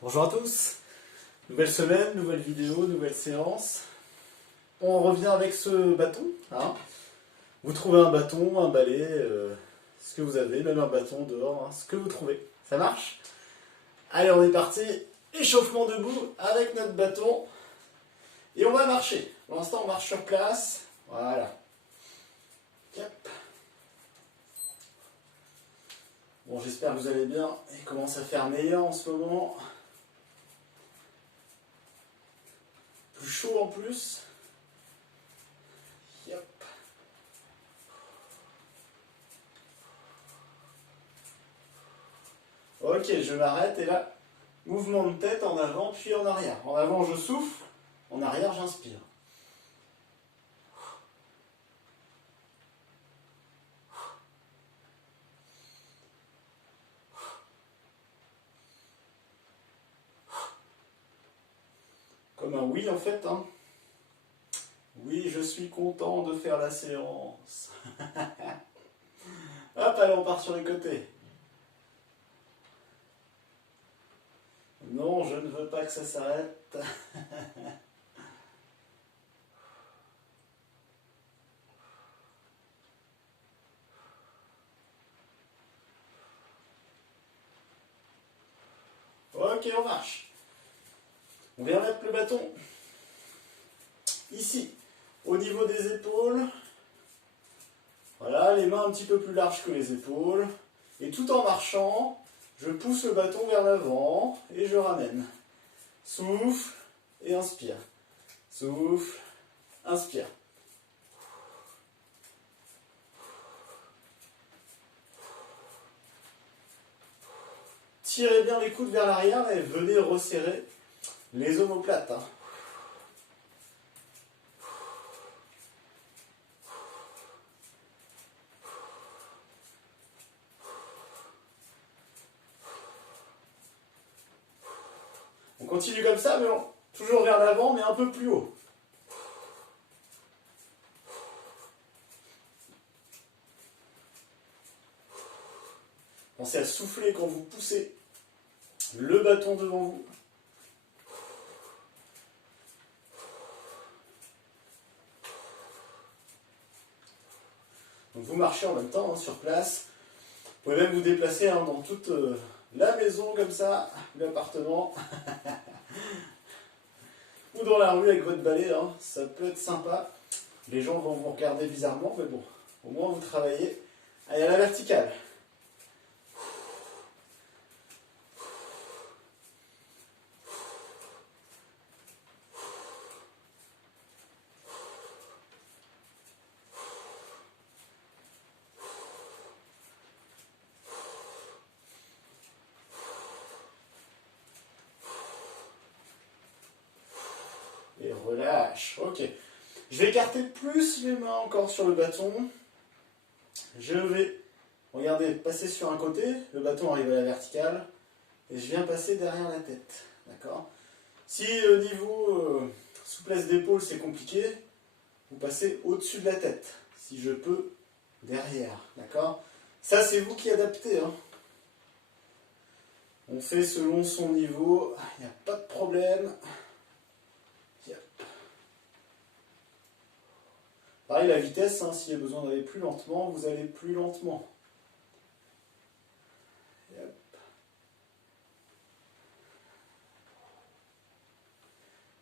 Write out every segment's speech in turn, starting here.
Bonjour à tous, nouvelle semaine, nouvelle vidéo, nouvelle séance. On revient avec ce bâton. Vous trouvez un bâton, un balai, ce que vous avez, même un bâton dehors, ce que vous trouvez. Ça marche? Allez, on est parti. Échauffement debout avec notre bâton. Et on va marcher. Pour l'instant, on marche sur place. Voilà. Hop. Bon, j'espère que vous allez bien. Il commence à faire meilleur en ce moment. Plus chaud en plus. Yep. Ok, je m'arrête et là, mouvement de tête en avant puis en arrière. En avant, je souffle. En arrière, j'inspire. Comme un oui en fait. Oui, je suis content de faire la séance. Hop, allez, on part sur les côtés. Non, je ne veux pas que ça s'arrête. Ok, on marche. On vient mettre le bâton ici, au niveau des épaules. Voilà, les mains un petit peu plus larges que les épaules. Et tout en marchant, je pousse le bâton vers l'avant et je ramène. Souffle et inspire. Souffle, inspire. Tirez bien les coudes vers l'arrière et venez resserrer les omoplates. On continue comme ça, mais toujours vers l'avant, mais un peu plus haut. Pensez à souffler quand vous poussez le bâton devant vous. Donc vous marchez en même temps sur place. Vous pouvez même vous déplacer dans toute la maison comme ça, l'appartement. Ou dans la rue avec votre balai, ça peut être sympa. Les gens vont vous regarder bizarrement, mais bon, au moins vous travaillez. Allez, à la verticale. Et relâche. Ok. Je vais écarter plus les mains encore sur le bâton. Je vais, regardez, passer sur un côté. Le bâton arrive à la verticale. Et je viens passer derrière la tête. D'accord? Si au niveau souplesse d'épaule c'est compliqué, vous passez au-dessus de la tête. Si je peux, derrière. D'accord? Ça c'est vous qui adaptez. On fait selon son niveau. Il n'y a pas de problème. Pareil, la vitesse, s'il y a besoin d'aller plus lentement, vous allez plus lentement. Yep.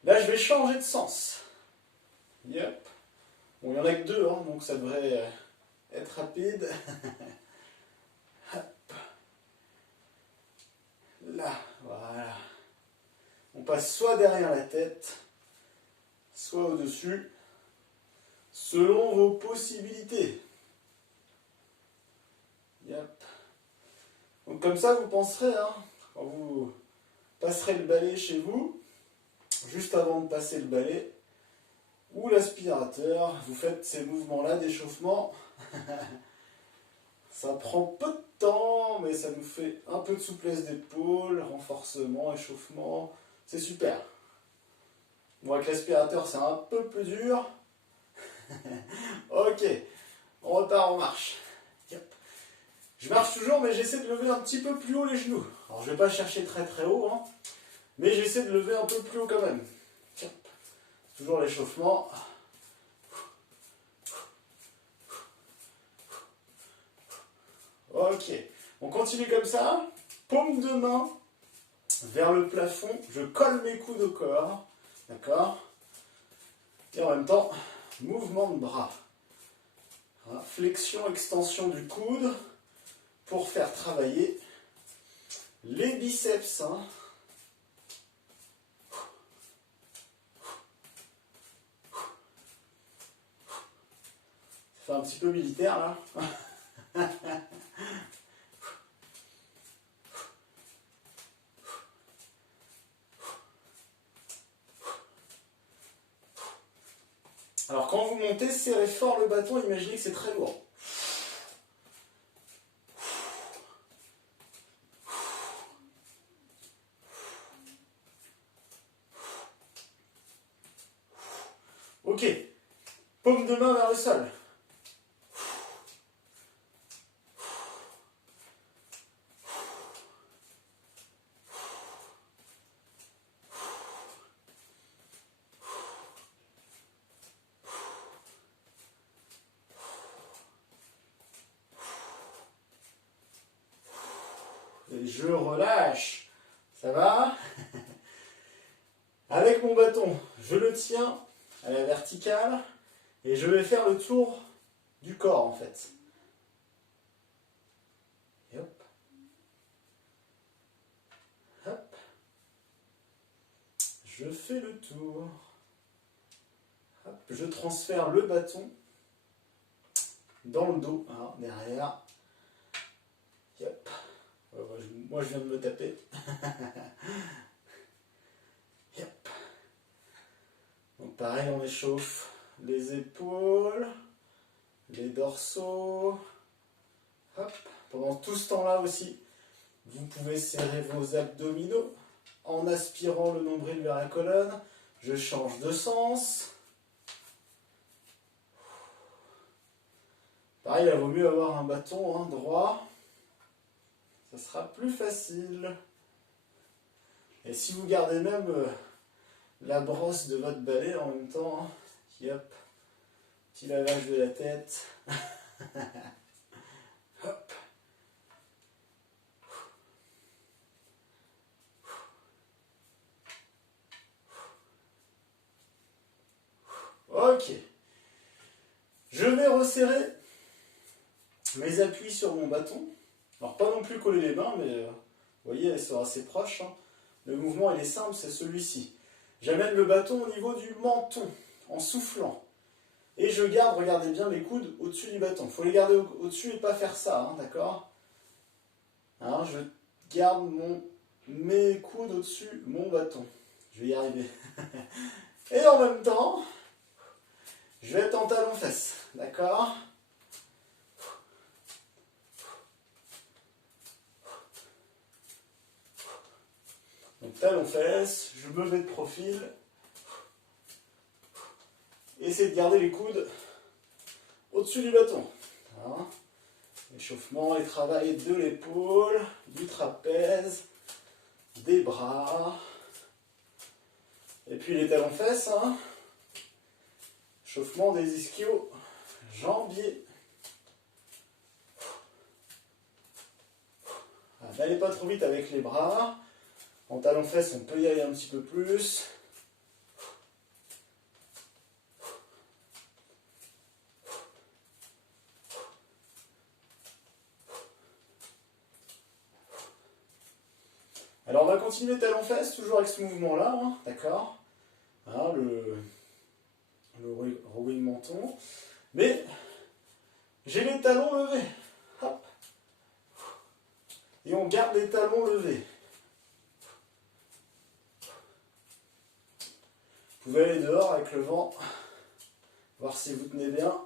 Là, je vais changer de sens. Yep. Bon, il n'y en a que deux, donc ça devrait être rapide. Hop. Là, voilà. On passe soit derrière la tête, soit au-dessus, selon vos possibilités. Yep. Donc comme ça, vous penserez, quand vous passerez le balai chez vous, juste avant de passer le balai, ou l'aspirateur, vous faites ces mouvements-là d'échauffement. Ça prend peu de temps, mais ça nous fait un peu de souplesse d'épaule, renforcement, échauffement. C'est super. Bon, avec l'aspirateur, c'est un peu plus dur. Ok, on repart en marche. Yep. Je marche toujours, mais j'essaie de lever un petit peu plus haut les genoux. Alors, je ne vais pas chercher très très haut. Mais j'essaie de lever un peu plus haut quand même. Toujours l'échauffement. Ok, on continue comme ça. Paume de main vers le plafond. Je colle mes coudes au corps. D'accord? Et en même temps, mouvement de bras. Voilà, flexion, extension du coude pour faire travailler les biceps. Hein. Ça fait un petit peu militaire là. Alors quand vous montez, serrez fort le bâton, imaginez que c'est très lourd. Ok, paume de main vers le sol. Et je relâche. Ça va? Avec mon bâton, je le tiens à la verticale et je vais faire le tour du corps en fait. Et hop. Hop. Je fais le tour. Hop. Je transfère le bâton dans le dos, hein, derrière. Yep. Moi je viens de me taper. Yep. Donc pareil, on échauffe les épaules, les dorsaux. Hop. Pendant tout ce temps-là aussi, vous pouvez serrer vos abdominaux en aspirant le nombril vers la colonne. Je change de sens. Pareil, il vaut mieux avoir un bâton droit. Ça sera plus facile. Et si vous gardez même la brosse de votre balai en même temps, hop, petit lavage de la tête. Hop. Ok. Je vais resserrer mes appuis sur mon bâton. Alors pas non plus coller les mains, mais vous voyez, elles sont assez proches. Hein. Le mouvement il est simple, c'est celui-ci. J'amène le bâton au niveau du menton, en soufflant. Et je garde, regardez bien mes coudes au-dessus du bâton. Il faut les garder au-dessus et pas faire ça, hein, d'accord? Hein, je garde mes coudes au-dessus mon bâton. Je vais y arriver. Et en même temps, je vais être en talon-fesse, d'accord? Donc talon-fesse, je me mets de profil. Essayez de garder les coudes au-dessus du bâton. Hein. Échauffement et travail de l'épaule, du trapèze, des bras. Et puis les talons-fesses. Hein. Échauffement des ischios, jambiers. N'allez pas trop vite avec les bras. En talons-fesses, on peut y aller un petit peu plus. Alors on va continuer talons-fesses, toujours avec ce mouvement-là, hein, d'accord, hein, le rowing menton. Mais j'ai les talons levés. Hop. Et on garde les talons levés. Vous pouvez aller dehors avec le vent, voir si vous tenez bien.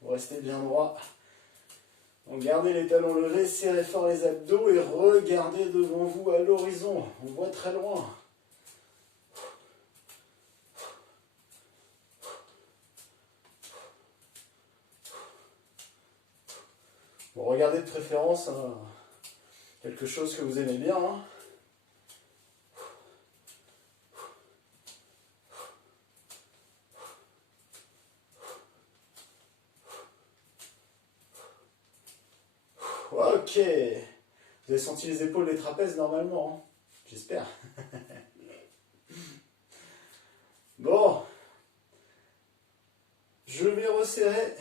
Vous restez bien droit. Donc gardez les talons levés, serrez fort les abdos et regardez devant vous à l'horizon. On voit très loin. Bon, regardez de préférence quelque chose que vous aimez bien. Hein. senti les épaules, les trapèzes normalement, hein. J'espère. Bon, je vais resserrer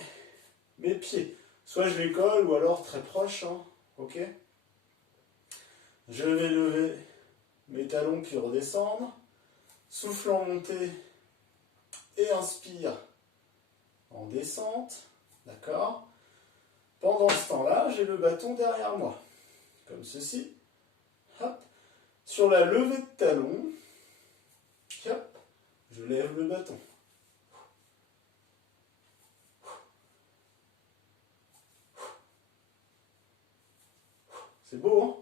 mes pieds. Soit je les colle ou alors très proche, hein. Ok. Je vais lever mes talons puis redescendre. Souffle en montée et inspire en descente. D'accord. Pendant ce temps-là, j'ai le bâton derrière moi. Comme ceci. Hop. Sur la levée de talon, hop, je lève le bâton. C'est beau, hein?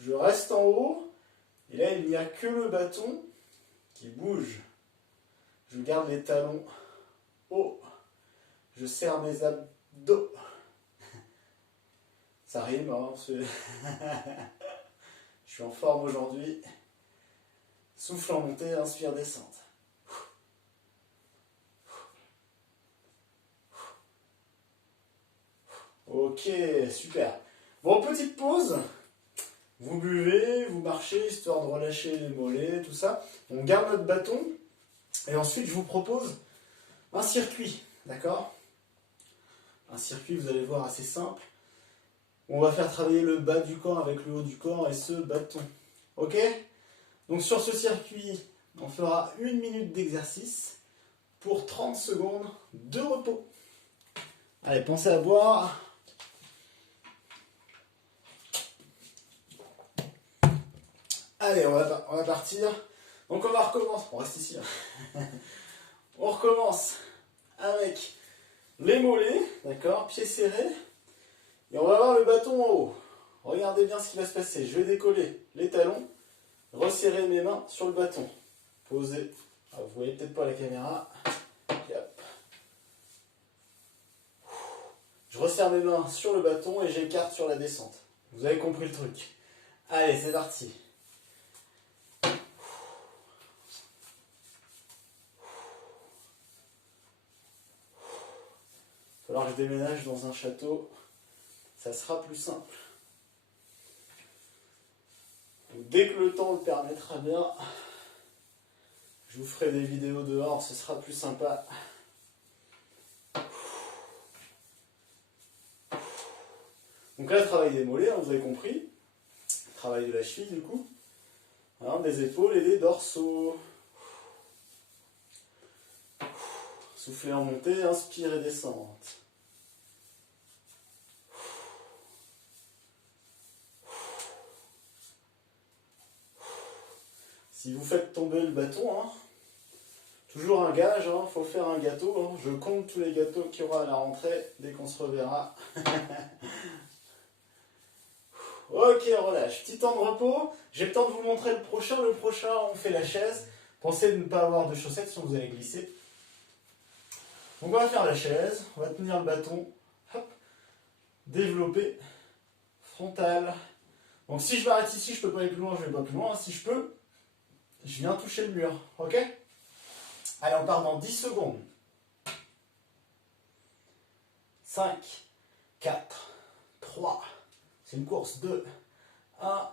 Je reste en haut, et là il n'y a que le bâton qui bouge. Je garde les talons hauts, je serre mes abdos. Ça rime, hein, je suis en forme aujourd'hui. Souffle en montée, inspire, descente. Ok, super. Bon, petite pause. Vous buvez, vous marchez, histoire de relâcher les mollets, tout ça. On garde notre bâton. Et ensuite, je vous propose un circuit. D'accord? Un circuit, vous allez voir, assez simple. On va faire travailler le bas du corps avec le haut du corps et ce bâton. Ok? Donc sur ce circuit, on fera 1 minute d'exercice pour 30 secondes de repos. Allez, pensez à boire. Allez, on va partir. Donc on va recommencer. On reste ici. Hein. On recommence avec les mollets, d'accord, pieds serrés. Et on va avoir le bâton en haut. Regardez bien ce qui va se passer. Je vais décoller les talons, resserrer mes mains sur le bâton. Poser. Ah, vous voyez peut-être pas la caméra. Et hop. Je resserre mes mains sur le bâton et j'écarte sur la descente. Vous avez compris le truc. Allez, c'est parti. Il va falloir que je déménage dans un château. Ça sera plus simple. Donc, dès que le temps le permettra bien, je vous ferai des vidéos dehors, ce sera plus sympa. Donc là, travail des mollets, hein, vous avez compris. Travail de la cheville, du coup. Hein, des épaules et des dorsaux. Soufflez en montée, inspire et descente. Si vous faites tomber le bâton, hein, toujours un gage, il faut faire un gâteau. Hein. Je compte tous les gâteaux qu'il y aura à la rentrée dès qu'on se reverra. Ok, relâche. Petit temps de repos. J'ai le temps de vous montrer le prochain. Le prochain, on fait la chaise. Pensez de ne pas avoir de chaussettes sinon vous allez glisser. Donc on va faire la chaise. On va tenir le bâton. Hop. Développer. Frontal. Donc si je m'arrête ici, je peux pas aller plus loin, je vais pas plus loin. Si je peux, je viens toucher le mur. Ok? Allez, on part dans 10 secondes. 5, 4, 3, c'est une course, 2, 1,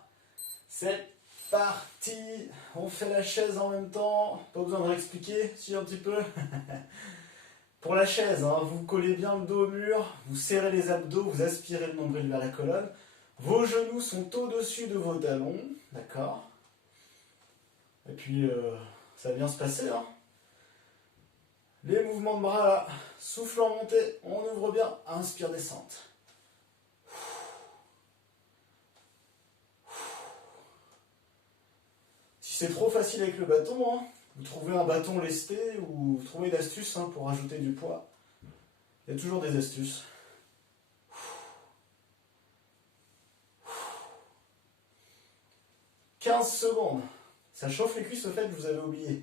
c'est parti. On fait la chaise en même temps, pas besoin de réexpliquer, si un petit peu. Pour la chaise, hein, vous collez bien le dos au mur, vous serrez les abdos, vous aspirez le nombril vers la colonne. Vos genoux sont au-dessus de vos talons, d'accord? Et puis, ça va bien se passer, hein. Les mouvements de bras là, souffle en montée, on ouvre bien, inspire, descente. Si c'est trop facile avec le bâton, hein, vous trouvez un bâton lesté ou vous trouvez d'astuces hein, pour rajouter du poids. Il y a toujours des astuces. « 15 secondes. Ça chauffe les cuisses au fait, je vous avais oublié.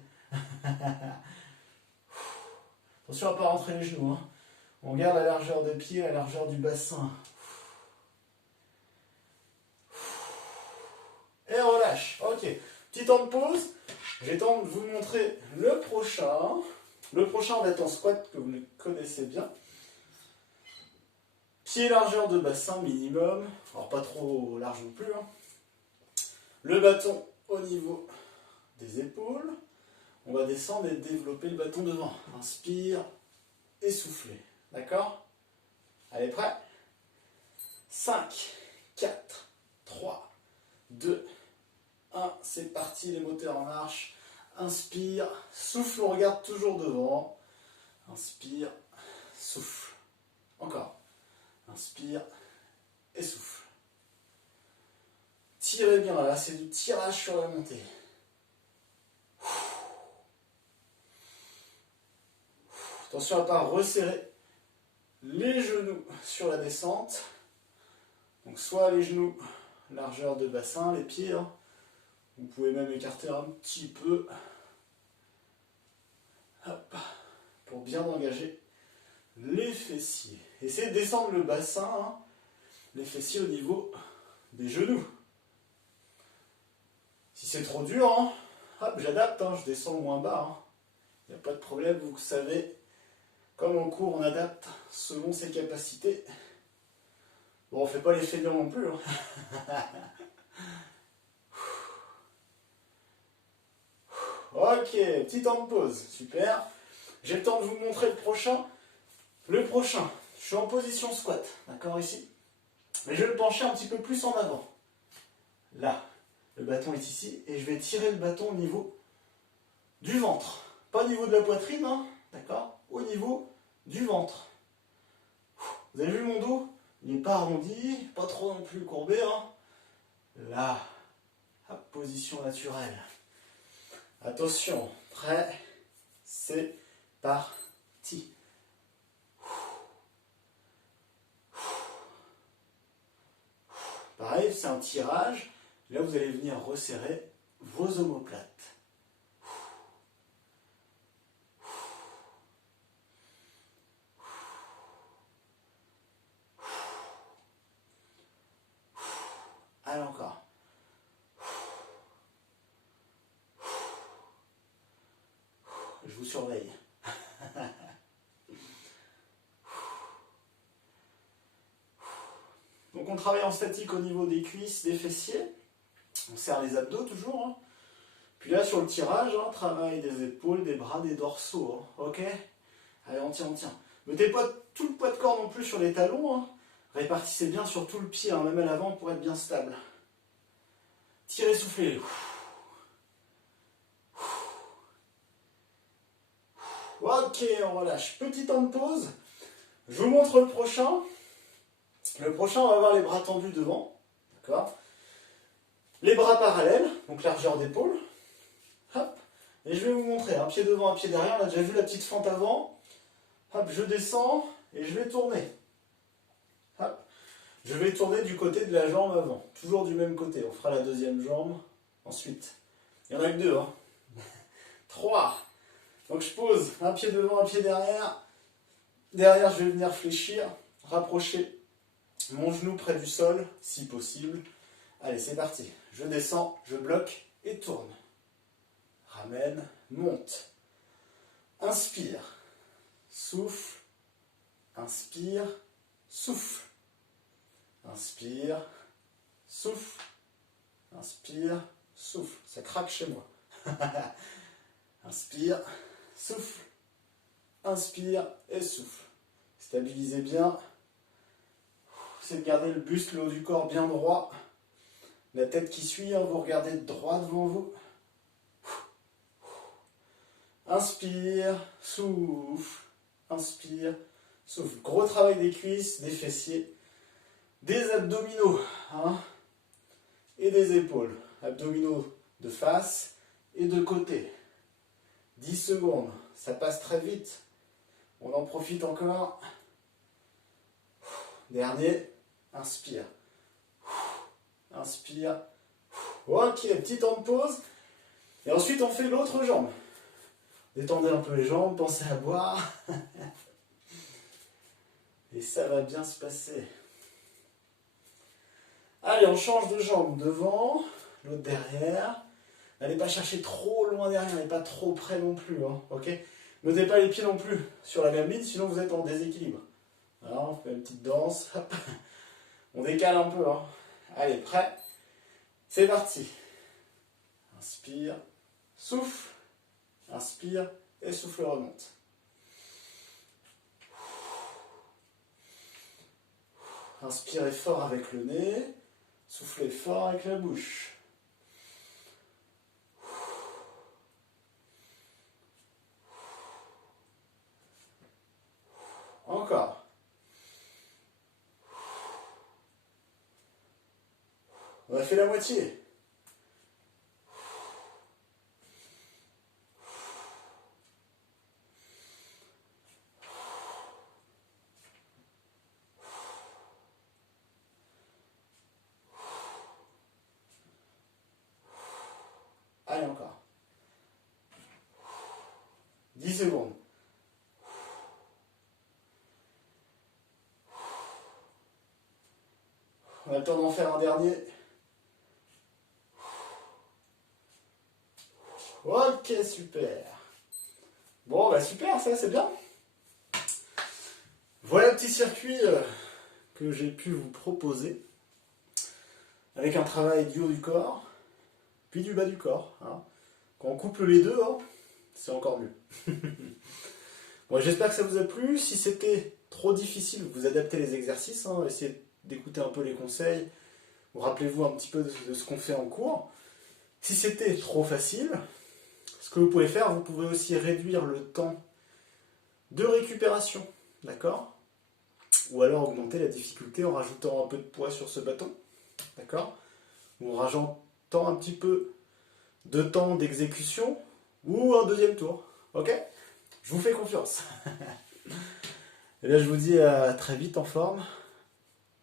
Attention à ne pas rentrer les genoux. Hein. On garde la largeur des pieds, la largeur du bassin. Et on relâche. Ok. Petit temps de pause. J'ai le temps de vous montrer le prochain. Le prochain va être en squat que vous le connaissez bien. Pied largeur de bassin minimum. Alors pas trop large non plus. Hein. Le bâton au niveau des épaules. On va descendre et développer le bâton devant. Inspire et souffler. D'accord? Allez, prêt? 5, 4, 3, 2, 1. C'est parti, les moteurs en marche. Inspire, souffle, on regarde toujours devant. Inspire, souffle. Encore. Inspire et souffle. Tirez bien là, c'est du tirage sur la montée. Attention à ne pas resserrer les genoux sur la descente. Donc soit les genoux, largeur de bassin, les pieds. Hein. Vous pouvez même écarter un petit peu. Hop, pour bien engager les fessiers. Essayez de descendre le bassin, hein, les fessiers au niveau des genoux. Si c'est trop dur, hein, hop, j'adapte, hein, je descends moins bas. Il n'y a pas de problème, vous savez. Comme en cours, on adapte selon ses capacités. Bon, on ne fait pas les feignants non plus. Hein. Ok, petit temps de pause, super. J'ai le temps de vous montrer le prochain. Le prochain, je suis en position squat, d'accord, ici. Mais je vais le pencher un petit peu plus en avant. Là, le bâton est ici, et je vais tirer le bâton au niveau du ventre. Pas au niveau de la poitrine, hein, d'accord, au niveau du ventre. Vous avez vu mon dos? Il n'est pas arrondi, pas trop non plus courbé. Hein. Là, hop, position naturelle. Attention, prêt, c'est parti. Pareil, c'est un tirage. Là, vous allez venir resserrer vos omoplates. Allez encore. Je vous surveille. Donc on travaille en statique au niveau des cuisses, des fessiers. On serre les abdos toujours. Hein. Puis là sur le tirage, hein, travail des épaules, des bras, des dorsaux. Hein. Ok? Allez, on tient, on tient. Mettez pas tout le poids de corps non plus sur les talons. Hein. Répartissez bien sur tout le pied, hein, même à l'avant pour être bien stable. Tirez, soufflez. Ok, on relâche. Petit temps de pause. Je vous montre le prochain. Le prochain, on va avoir les bras tendus devant. D'accord? Les bras parallèles, donc largeur d'épaule. Hop. Et je vais vous montrer un pied devant, un pied derrière. On a déjà vu la petite fente avant. Hop, je descends et je vais tourner. Hop. Je vais tourner du côté de la jambe avant. Toujours du même côté. On fera la deuxième jambe ensuite. Il n'y en a que deux. Hein. 3. Donc je pose un pied devant, un pied derrière. Derrière, je vais venir fléchir, rapprocher mon genou près du sol, si possible. Allez, c'est parti. Je descends, je bloque et tourne. Ramène, monte. Inspire, souffle. Inspire, souffle. Inspire, souffle. Inspire, souffle. Ça craque chez moi. Inspire, souffle. Inspire et souffle. Stabilisez bien. C'est de garder le buste, le haut du corps bien droit. La tête qui suit, hein, vous regardez droit devant vous. Inspire, souffle. Inspire, souffle. Gros travail des cuisses, des fessiers, des abdominaux hein, et des épaules. Abdominaux de face et de côté. 10 secondes, ça passe très vite. On en profite encore. Dernier, inspire. Inspire. Ok, petit temps de pause. Et ensuite, on fait l'autre jambe. Détendez un peu les jambes, pensez à boire. Et ça va bien se passer. Allez, on change de jambe devant, l'autre derrière. N'allez pas chercher trop loin derrière, n'allez pas trop près non plus, hein, ok? Mettez pas les pieds non plus sur la même ligne, sinon vous êtes en déséquilibre. Alors, on fait une petite danse, hop. On décale un peu, hein. Allez, prêt? C'est parti. Inspire, souffle, inspire et souffle remonte. Inspirez fort avec le nez, soufflez fort avec la bouche. Encore. On a fait la moitié. Allez, encore. 10 secondes. On a le temps d'en faire un dernier. Ok, super. Bon, bah super, ça c'est bien. Voilà le petit circuit que j'ai pu vous proposer. Avec un travail du haut du corps, puis du bas du corps. Hein. Quand on couple les deux, hein, c'est encore mieux. Bon, j'espère que ça vous a plu. Si c'était trop difficile, vous adaptez les exercices. Hein, essayez d'écouter un peu les conseils. Rappelez-vous un petit peu de ce qu'on fait en cours. Si c'était trop facile, ce que vous pouvez faire, vous pouvez aussi réduire le temps de récupération. D'accord? Ou alors augmenter la difficulté en rajoutant un peu de poids sur ce bâton. D'accord? Ou en rajoutant un petit peu de temps d'exécution ou un deuxième tour. Ok? Je vous fais confiance. Et là, je vous dis à très vite en forme.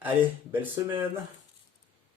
Allez, belle semaine!